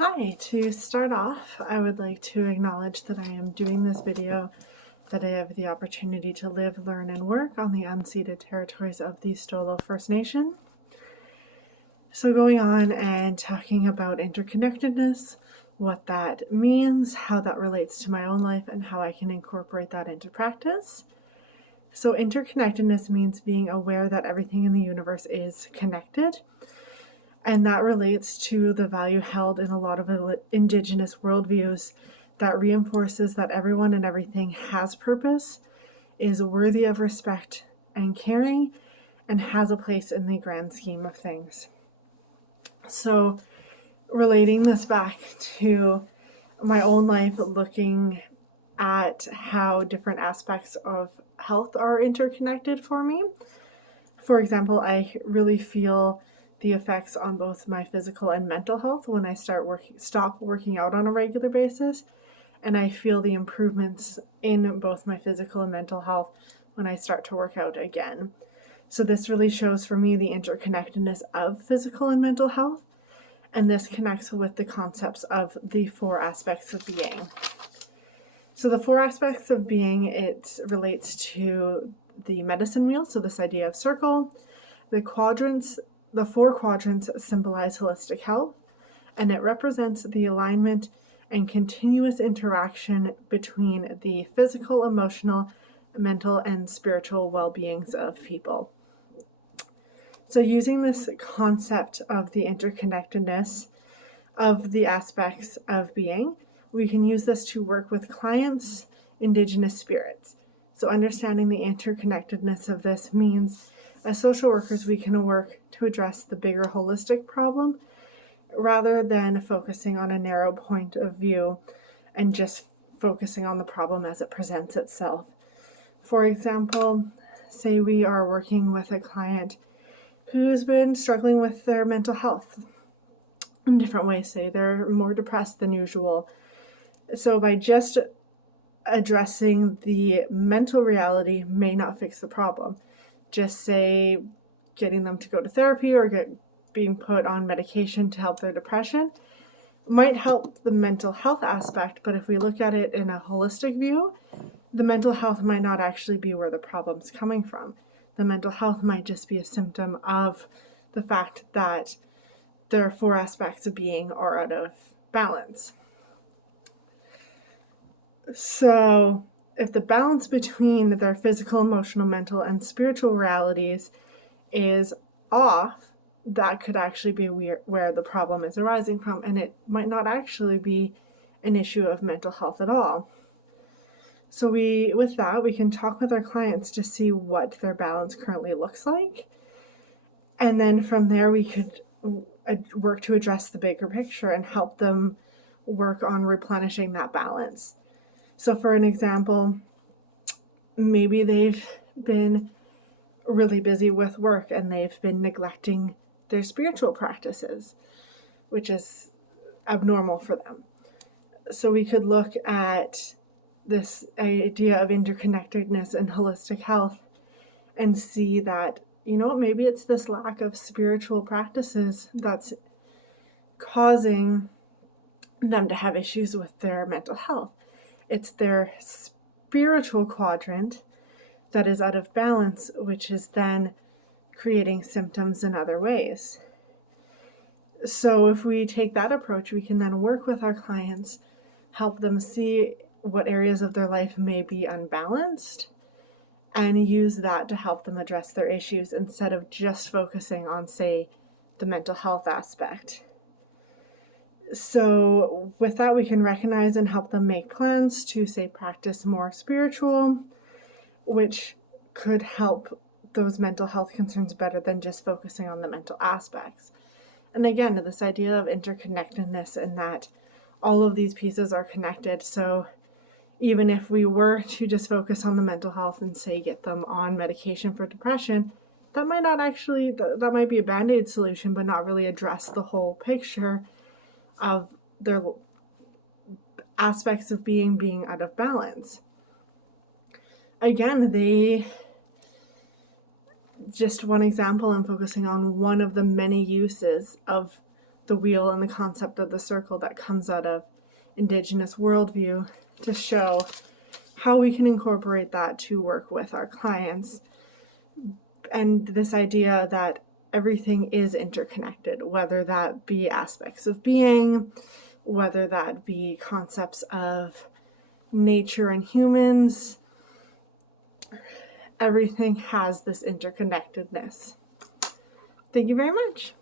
Hi, to start off, I would like to acknowledge that I am doing this video, that I have the opportunity to live, learn, and work on the unceded territories of the Stolo First Nation. So going on and talking about interconnectedness, what that means, how that relates to my own life, and how I can incorporate that into practice. So interconnectedness means being aware that everything in the universe is connected. And that relates to the value held in a lot of Indigenous worldviews that reinforces that everyone and everything has purpose, is worthy of respect and caring, and has a place in the grand scheme of things. So relating this back to my own life, looking at how different aspects of health are interconnected for me. For example, I really feel the effects on both my physical and mental health when I stop working out on a regular basis, and I feel the improvements in both my physical and mental health when I start to work out again. So this really shows for me the interconnectedness of physical and mental health, and this connects with the concepts of the four aspects of being. So the four aspects of being, it relates to the medicine wheel, so this idea of circle. The four quadrants symbolize holistic health, and it represents the alignment and continuous interaction between the physical, emotional, mental, and spiritual well-beings of people. So using this concept of the interconnectedness of the aspects of being, we can use this to work with clients, Indigenous spirits. So understanding the interconnectedness of this means as social workers, we can work to address the bigger holistic problem rather than focusing on a narrow point of view and just focusing on the problem as it presents itself. For example, say we are working with a client who's been struggling with their mental health in different ways. Say they're more depressed than usual. So by just addressing the mental reality may not fix the problem. Just say getting them to go to therapy or being put on medication to help their depression might help the mental health aspect, but if we look at it in a holistic view, the mental health might not actually be where the problem's coming from. The mental health might just be a symptom of the fact that their four aspects of being are out of balance. So if the balance between their physical, emotional, mental, and spiritual realities is off, that could actually be where the problem is arising from, and it might not actually be an issue of mental health at all. So with that, we can talk with our clients to see what their balance currently looks like, and then from there we could work to address the bigger picture and help them work on replenishing that balance. So for an example, maybe they've been really busy with work and they've been neglecting their spiritual practices, which is abnormal for them. So we could look at this idea of interconnectedness and holistic health and see that, maybe it's this lack of spiritual practices that's causing them to have issues with their mental health. It's their spiritual quadrant that is out of balance, which is then creating symptoms in other ways. So if we take that approach, we can then work with our clients, help them see what areas of their life may be unbalanced, and use that to help them address their issues instead of just focusing on, say, the mental health aspect. So with that, we can recognize and help them make plans to, say, practice more spiritual, which could help those mental health concerns better than just focusing on the mental aspects. And again, this idea of interconnectedness and that all of these pieces are connected. So even if we were to just focus on the mental health and say get them on medication for depression, that might be a band-aid solution, but not really address the whole picture of their aspects of being out of balance. Again, just one example, I'm focusing on one of the many uses of the wheel and the concept of the circle that comes out of Indigenous worldview to show how we can incorporate that to work with our clients. And this idea that everything is interconnected, whether that be aspects of being, whether that be concepts of nature and humans, everything has this interconnectedness. Thank you very much.